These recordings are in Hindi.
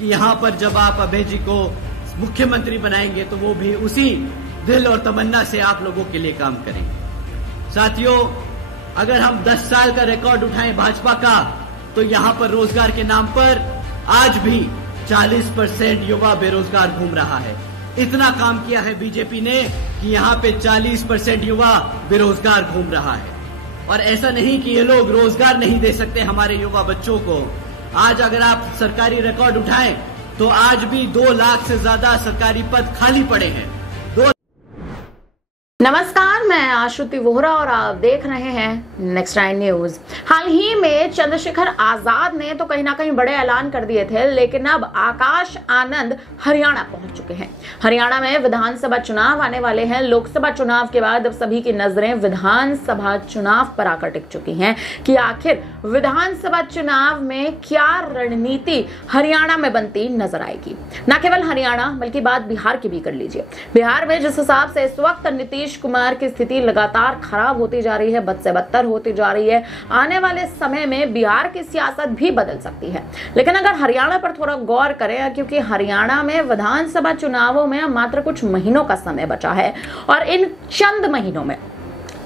कि यहाँ पर जब आप अभय जी को मुख्यमंत्री बनाएंगे तो वो भी उसी दिल और तमन्ना से आप लोगों के लिए काम करेंगे। साथियों, अगर हम 10 साल का रिकॉर्ड उठाएं भाजपा का, तो यहाँ पर रोजगार के नाम पर आज भी 40% युवा बेरोजगार घूम रहा है। इतना काम किया है बीजेपी ने कि यहाँ पे 40% युवा बेरोजगार घूम रहा है। और ऐसा नहीं कि ये लोग रोजगार नहीं दे सकते हमारे युवा बच्चों को। आज अगर आप सरकारी रिकॉर्ड उठाएं तो आज भी 2 लाख से ज्यादा सरकारी पद खाली पड़े हैं। नमस्कार, मैं आश्रुति वोहरा और आप देख रहे हैं नेक्स्ट 9 न्यूज। हाल ही में चंद्रशेखर आजाद ने तो कहीं ना कहीं बड़े ऐलान कर दिए थे, लेकिन अब आकाश आनंद हरियाणा पहुंच चुके हैं। हरियाणा में विधानसभा चुनाव आने वाले हैं। लोकसभा चुनाव के बाद अब सभी की नजरें विधानसभा चुनाव पर आकर टिक चुकी हैं कि आखिर विधानसभा चुनाव में क्या रणनीति हरियाणा में बनती नजर आएगी। न केवल हरियाणा बल्कि बात बिहार की भी कर लीजिए। बिहार में जिस हिसाब से इस वक्त नीतीश कुमार की स्थिति लगातार खराब होती जा रही है, बद से बदतर होती जा रही है, आने वाले समय में बिहार की सियासत भी बदल सकती है। लेकिन अगर हरियाणा पर थोड़ा गौर करें, क्योंकि हरियाणा में विधानसभा चुनावों में मात्र कुछ महीनों का समय बचा है और इन चंद महीनों में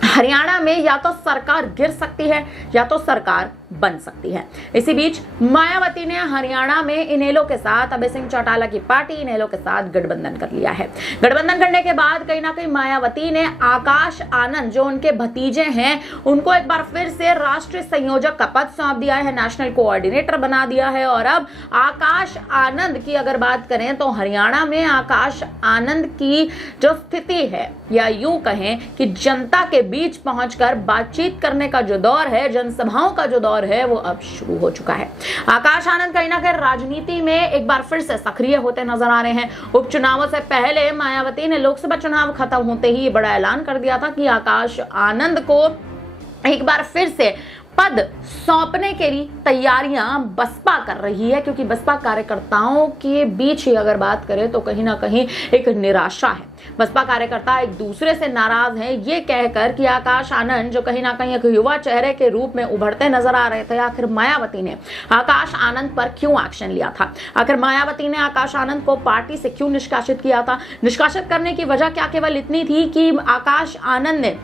हरियाणा में या तो सरकार गिर सकती है या तो सरकार बन सकती है। इसी बीच मायावती ने हरियाणा में इनेलो के साथ, अभय सिंह चौटाला की पार्टी इनेलो के साथ गठबंधन कर लिया है। गठबंधन करने के बाद कहीं ना कहीं मायावती ने आकाश आनंद, जो उनके भतीजे हैं, उनको एक बार फिर से राष्ट्रीय संयोजक का पद सौंप दिया है, नेशनल कोऑर्डिनेटर बना दिया है। और अब आकाश आनंद की अगर बात करें तो हरियाणा में आकाश आनंद की जो स्थिति है, या यूं कहें कि जनता के बीच पहुंचकर बातचीत करने का जो दौर है, जनसभाओं का जो दौर है, वो अब शुरू हो चुका है। आकाश आनंद कहीं ना कहीं राजनीति में एक बार फिर से सक्रिय होते नजर आ रहे हैं। उपचुनावों से पहले मायावती ने लोकसभा चुनाव खत्म होते ही बड़ा ऐलान कर दिया था कि आकाश आनंद को एक बार फिर से पद सौंपने के लिए तैयारियां बसपा कर रही है, क्योंकि बसपा कार्यकर्ताओं के बीच ही अगर बात करें तो कहीं ना कहीं एक निराशा है। बसपा कार्यकर्ता एक दूसरे से नाराज हैं, ये कहकर कि आकाश आनंद, जो कहीं ना कहीं एक युवा चेहरे के रूप में उभरते नजर आ रहे थे, आखिर मायावती ने आकाश आनंद पर क्यों एक्शन लिया था? आखिर मायावती ने आकाश आनंद को पार्टी से क्यों निष्कासित किया था? निष्कासित करने की वजह क्या केवल इतनी थी कि आकाश आनंद ने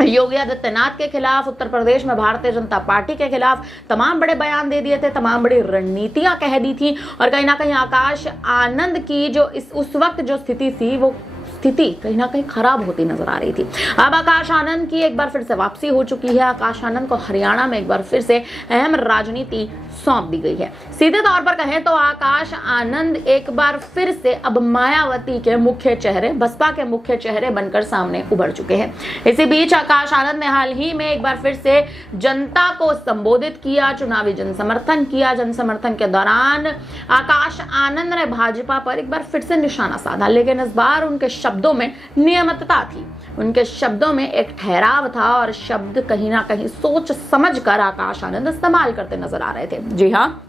योगी आदित्यनाथ के खिलाफ, उत्तर प्रदेश में भारतीय जनता पार्टी के खिलाफ तमाम बड़े बयान दे दिए थे, तमाम बड़ी रणनीतियां कह दी थी, और कहीं ना कहीं आकाश आनंद की जो उस वक्त जो स्थिति थी, वो स्थिति कहीं ना कहीं खराब होती नजर आ रही थी। अब आकाश आनंद की एक बार फिर से वापसी हो चुकी है। आकाश आनंद को हरियाणा में एक बार फिर से अहम राजनीति सौंप दी गई है। सीधे तौर पर कहें तो आकाश आनंद एक बार फिर से अब मायावती के मुख्य चेहरे, बसपा के मुख्य चेहरे बनकर सामने उभर चुके हैं। इसी बीच आकाश आनंद ने हाल ही में एक बार फिर से जनता को संबोधित किया, चुनावी जनसमर्थन किया। जनसमर्थन के दौरान आकाश आनंद ने भाजपा पर एक बार फिर से निशाना साधा, लेकिन इस बार उनके शब्दों में नियमितता थी, उनके शब्दों में एक ठहराव था, और शब्द कहीं ना कहीं सोच समझकर आकाश आनंद इस्तेमाल करते नजर आ रहे थे। जी हाँ,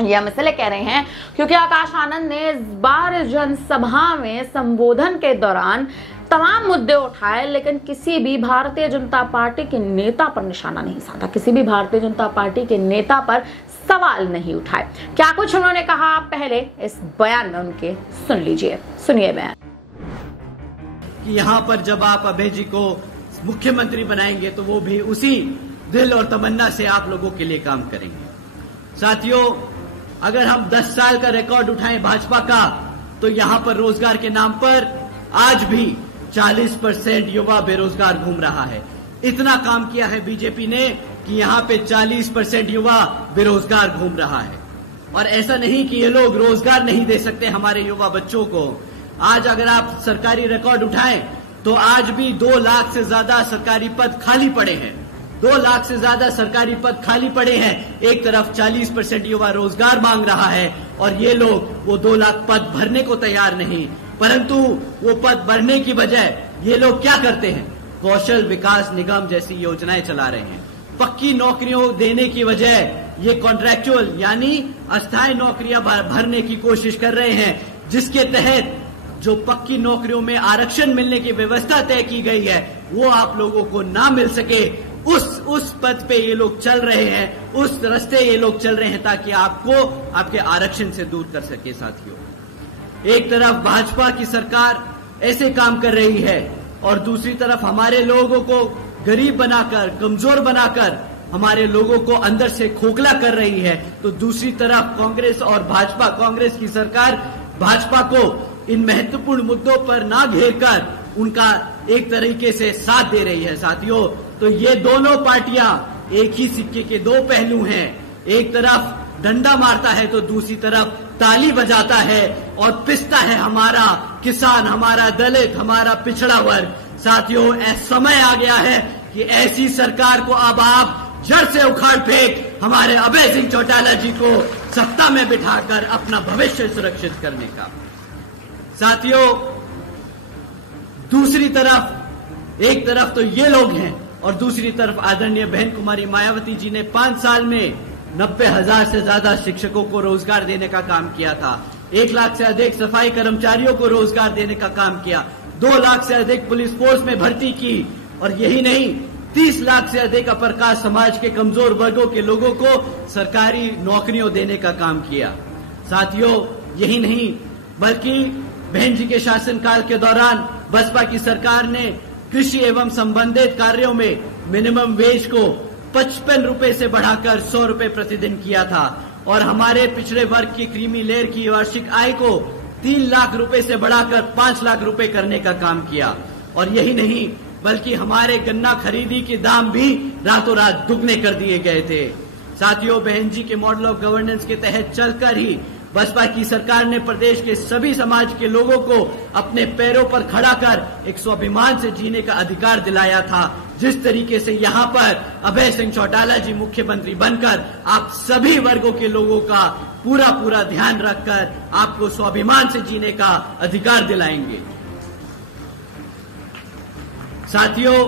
ये हम इसलिए कह रहे हैं क्योंकि आकाश आनंद ने इस बार जनसभा में संबोधन के दौरान तमाम मुद्दे उठाए, लेकिन किसी भी भारतीय जनता पार्टी के नेता पर निशाना नहीं साधा, किसी भी भारतीय जनता पार्टी के नेता पर सवाल नहीं उठाए। क्या कुछ उन्होंने कहा, आप पहले इस बयान में उनके सुन लीजिए। सुनिए बयान। कि यहाँ पर जब आप अभय जी को मुख्यमंत्री बनाएंगे तो वो भी उसी दिल और तमन्ना से आप लोगों के लिए काम करेंगे। साथियों, अगर हम 10 साल का रिकॉर्ड उठाएं भाजपा का, तो यहाँ पर रोजगार के नाम पर आज भी 40% युवा बेरोजगार घूम रहा है। इतना काम किया है बीजेपी ने कि यहाँ पे 40% युवा बेरोजगार घूम रहा है। और ऐसा नहीं कि ये लोग रोजगार नहीं दे सकते हमारे युवा बच्चों को। आज अगर आप सरकारी रिकॉर्ड उठाएं तो आज भी 2 लाख से ज्यादा सरकारी पद खाली पड़े हैं। 2 लाख से ज्यादा सरकारी पद खाली पड़े हैं। एक तरफ 40% युवा रोजगार मांग रहा है और ये लोग वो 2 लाख पद भरने को तैयार नहीं, परंतु वो पद भरने की बजाय ये लोग क्या करते हैं, कौशल विकास निगम जैसी योजनाएं चला रहे हैं। पक्की नौकरियों देने की बजाय ये कॉन्ट्रैक्चुअल यानी अस्थायी नौकरियां भरने की कोशिश कर रहे हैं, जिसके तहत जो पक्की नौकरियों में आरक्षण मिलने की व्यवस्था तय की गई है वो आप लोगों को ना मिल सके। उस पद पे ये लोग चल रहे हैं, उस रास्ते ये लोग चल रहे हैं ताकि आपको आपके आरक्षण से दूर कर सके। साथियों, एक तरफ भाजपा की सरकार ऐसे काम कर रही है और दूसरी तरफ हमारे लोगों को गरीब बनाकर, कमजोर बनाकर हमारे लोगों को अंदर से खोखला कर रही है, तो दूसरी तरफ कांग्रेस और भाजपा, कांग्रेस की सरकार भाजपा को इन महत्वपूर्ण मुद्दों पर ना घेरकर उनका एक तरीके से साथ दे रही है। साथियों, तो ये दोनों पार्टियां एक ही सिक्के के दो पहलू हैं। एक तरफ डंडा मारता है तो दूसरी तरफ ताली बजाता है और पिसता है हमारा किसान, हमारा दलित, हमारा पिछड़ा वर्ग। साथियों, समय आ गया है कि ऐसी सरकार को अब आप जड़ से उखाड़ फेंक हमारे अभय सिंह चौटाला जी को सत्ता में बिठाकर अपना भविष्य सुरक्षित करने का। साथियों, दूसरी तरफ, एक तरफ तो ये लोग हैं और दूसरी तरफ आदरणीय बहन कुमारी मायावती जी ने 5 साल में 90,000 से ज्यादा शिक्षकों को रोजगार देने का काम किया था। 1 लाख से अधिक सफाई कर्मचारियों को रोजगार देने का काम किया। 2 लाख से अधिक पुलिस फोर्स में भर्ती की और यही नहीं, 30 लाख से अधिक अपर कास्ट समाज के कमजोर वर्गों के लोगों को सरकारी नौकरियों देने का काम किया। साथियों, यही नहीं बल्कि बहन जी के शासनकाल के दौरान बसपा की सरकार ने कृषि एवं संबंधित कार्यों में मिनिमम वेज को 55 रुपए से बढ़ाकर 100 रुपए प्रतिदिन किया था और हमारे पिछड़े वर्ग की क्रीमी लेयर की वार्षिक आय को 3 लाख रुपए से बढ़ाकर 5 लाख रुपए करने का काम किया। और यही नहीं बल्कि हमारे गन्ना खरीदी के दाम भी रातों रात दुगने कर दिए गए थे। साथियों, बहन जी के मॉडल ऑफ गवर्नेंस के तहत चलकर ही बसपा की सरकार ने प्रदेश के सभी समाज के लोगों को अपने पैरों पर खड़ा कर एक स्वाभिमान से जीने का अधिकार दिलाया था। जिस तरीके से यहाँ पर अभय सिंह चौटाला जी मुख्यमंत्री बनकर आप सभी वर्गों के लोगों का पूरा ध्यान रखकर आपको स्वाभिमान से जीने का अधिकार दिलाएंगे। साथियों,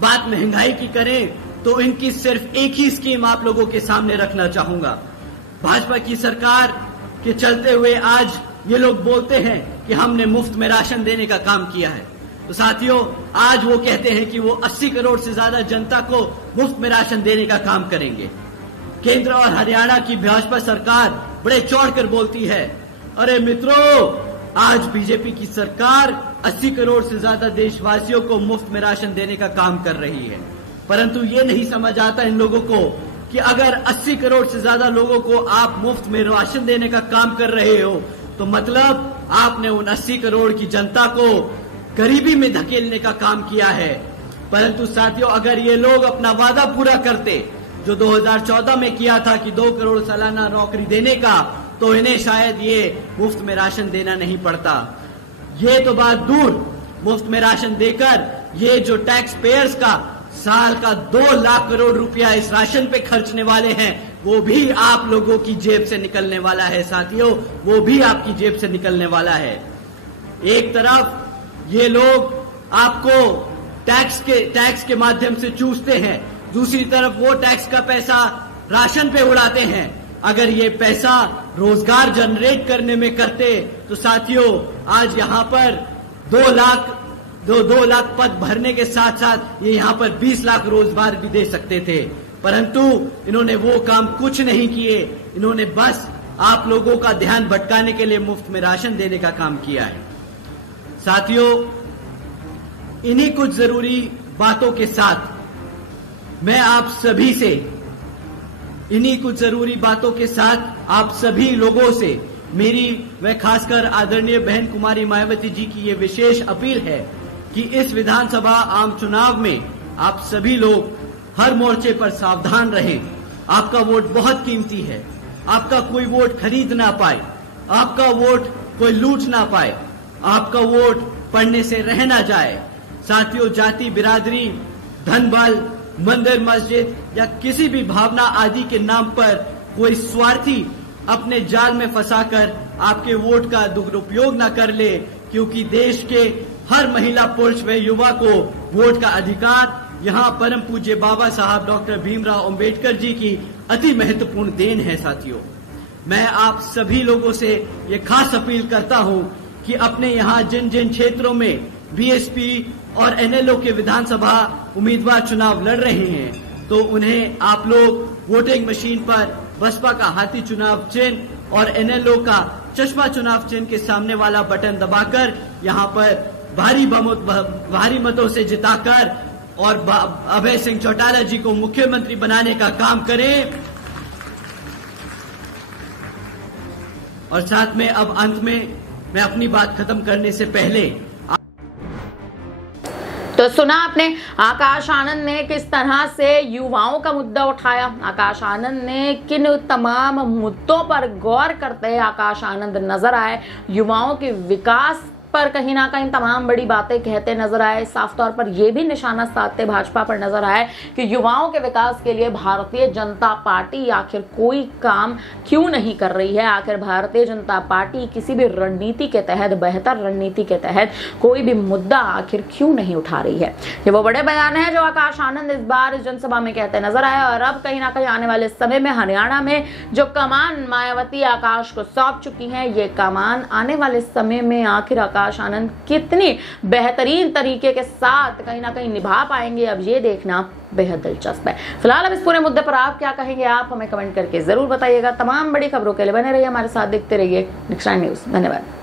बात महंगाई की करें तो इनकी सिर्फ एक ही स्कीम आप लोगों के सामने रखना चाहूंगा। भाजपा की सरकार के चलते हुए आज ये लोग बोलते हैं कि हमने मुफ्त में राशन देने का काम किया है। तो साथियों, आज वो कहते हैं कि वो 80 करोड़ से ज्यादा जनता को मुफ्त में राशन देने का काम करेंगे। केंद्र और हरियाणा की भाजपा सरकार बड़े चौड़कर बोलती है, अरे मित्रों, आज बीजेपी की सरकार 80 करोड़ से ज्यादा देशवासियों को मुफ्त में राशन देने का काम कर रही है। परंतु ये नहीं समझ आता इन लोगों को कि अगर 80 करोड़ से ज्यादा लोगों को आप मुफ्त में राशन देने का काम कर रहे हो तो मतलब आपने उन 80 करोड़ की जनता को गरीबी में धकेलने का काम किया है। परंतु साथियों, अगर ये लोग अपना वादा पूरा करते जो 2014 में किया था कि 2 करोड़ सालाना नौकरी देने का, तो इन्हें शायद ये मुफ्त में राशन देना नहीं पड़ता। ये तो बात दूर, मुफ्त में राशन देकर ये जो टैक्स पेयर्स का साल का 2 लाख करोड़ रुपया इस राशन पे खर्चने वाले हैं, वो भी आप लोगों की जेब से निकलने वाला है। साथियों, वो भी आपकी जेब से निकलने वाला है। एक तरफ ये लोग आपको टैक्स के माध्यम से चूसते हैं, दूसरी तरफ वो टैक्स का पैसा राशन पे उड़ाते हैं। अगर ये पैसा रोजगार जनरेट करने में करते तो साथियों, आज यहाँ पर 2 लाख पद भरने के साथ साथ ये यहाँ पर 20 लाख रोजगार भी दे सकते थे। परंतु इन्होंने वो काम कुछ नहीं किए। इन्होंने बस आप लोगों का ध्यान भटकाने के लिए मुफ्त में राशन देने का काम किया है। साथियों, इन्हीं कुछ जरूरी बातों के साथ मैं आप सभी से, इन्हीं कुछ जरूरी बातों के साथ आप सभी लोगों से मेरी व खासकर आदरणीय बहन कुमारी मायावती जी की ये विशेष अपील है कि इस विधानसभा आम चुनाव में आप सभी लोग हर मोर्चे पर सावधान रहें। आपका वोट बहुत कीमती है। आपका कोई वोट खरीद ना पाए, आपका वोट कोई लूट ना पाए, आपका वोट पढ़ने से रह ना जाए। साथियों, जाति, बिरादरी, धन बल, मंदिर, मस्जिद या किसी भी भावना आदि के नाम पर कोई स्वार्थी अपने जाल में फंसाकर आपके वोट का दुरुपयोग न कर ले, क्योंकि देश के हर महिला, पुरुष व युवा को वोट का अधिकार यहाँ परम पूज्य बाबा साहब डॉक्टर भीमराव अंबेडकर जी की अति महत्वपूर्ण देन है। साथियों, मैं आप सभी लोगों से ये खास अपील करता हूँ कि अपने यहाँ जिन जिन क्षेत्रों में बीएसपी और एनएलओ के विधानसभा उम्मीदवार चुनाव लड़ रहे हैं तो उन्हें आप लोग वोटिंग मशीन पर बसपा का हाथी चुनाव चिन्ह और एनएलओ का चश्मा चुनाव चिन्ह के सामने वाला बटन दबाकर यहाँ पर भारी मतों से जिताकर और अभय सिंह चौटाला जी को मुख्यमंत्री बनाने का काम करें। और साथ में अब अंत में मैं अपनी बात खत्म करने से पहले तो सुना आपने आकाश आनंद ने किस तरह से युवाओं का मुद्दा उठाया। आकाश आनंद ने किन तमाम मुद्दों पर गौर करते आकाश आनंद नजर आए, युवाओं के विकास पर कहीं ना कहीं तमाम बड़ी बातें कहते नजर आए। साफ तौर पर यह भी निशाना साधते भाजपा पर नजर आए कि युवाओं के विकास के लिए भारतीय जनता पार्टी आखिर कोई काम क्यों नहीं कर रही है। आखिर भारतीय जनता पार्टी किसी भी रणनीति के तहत, बेहतर रणनीति के तहत कोई भी मुद्दा आखिर क्यों नहीं उठा रही है। ये वो बड़े बयान है जो आकाश आनंद इस बार जनसभा में कहते नजर आए। और अब कहीं ना कहीं आने वाले समय में हरियाणा में जो कमान मायावती आकाश को सौंप चुकी है, ये कमान आने वाले समय में आखिर आकाश आनंद कितनी बेहतरीन तरीके के साथ कहीं ना कहीं निभा पाएंगे, अब ये देखना बेहद दिलचस्प है। फिलहाल अब इस पूरे मुद्दे पर आप क्या कहेंगे, आप हमें कमेंट करके जरूर बताइएगा। तमाम बड़ी खबरों के लिए बने रहिए हमारे साथ, देखते रहिए नेक्स्ट टाइम न्यूज। धन्यवाद।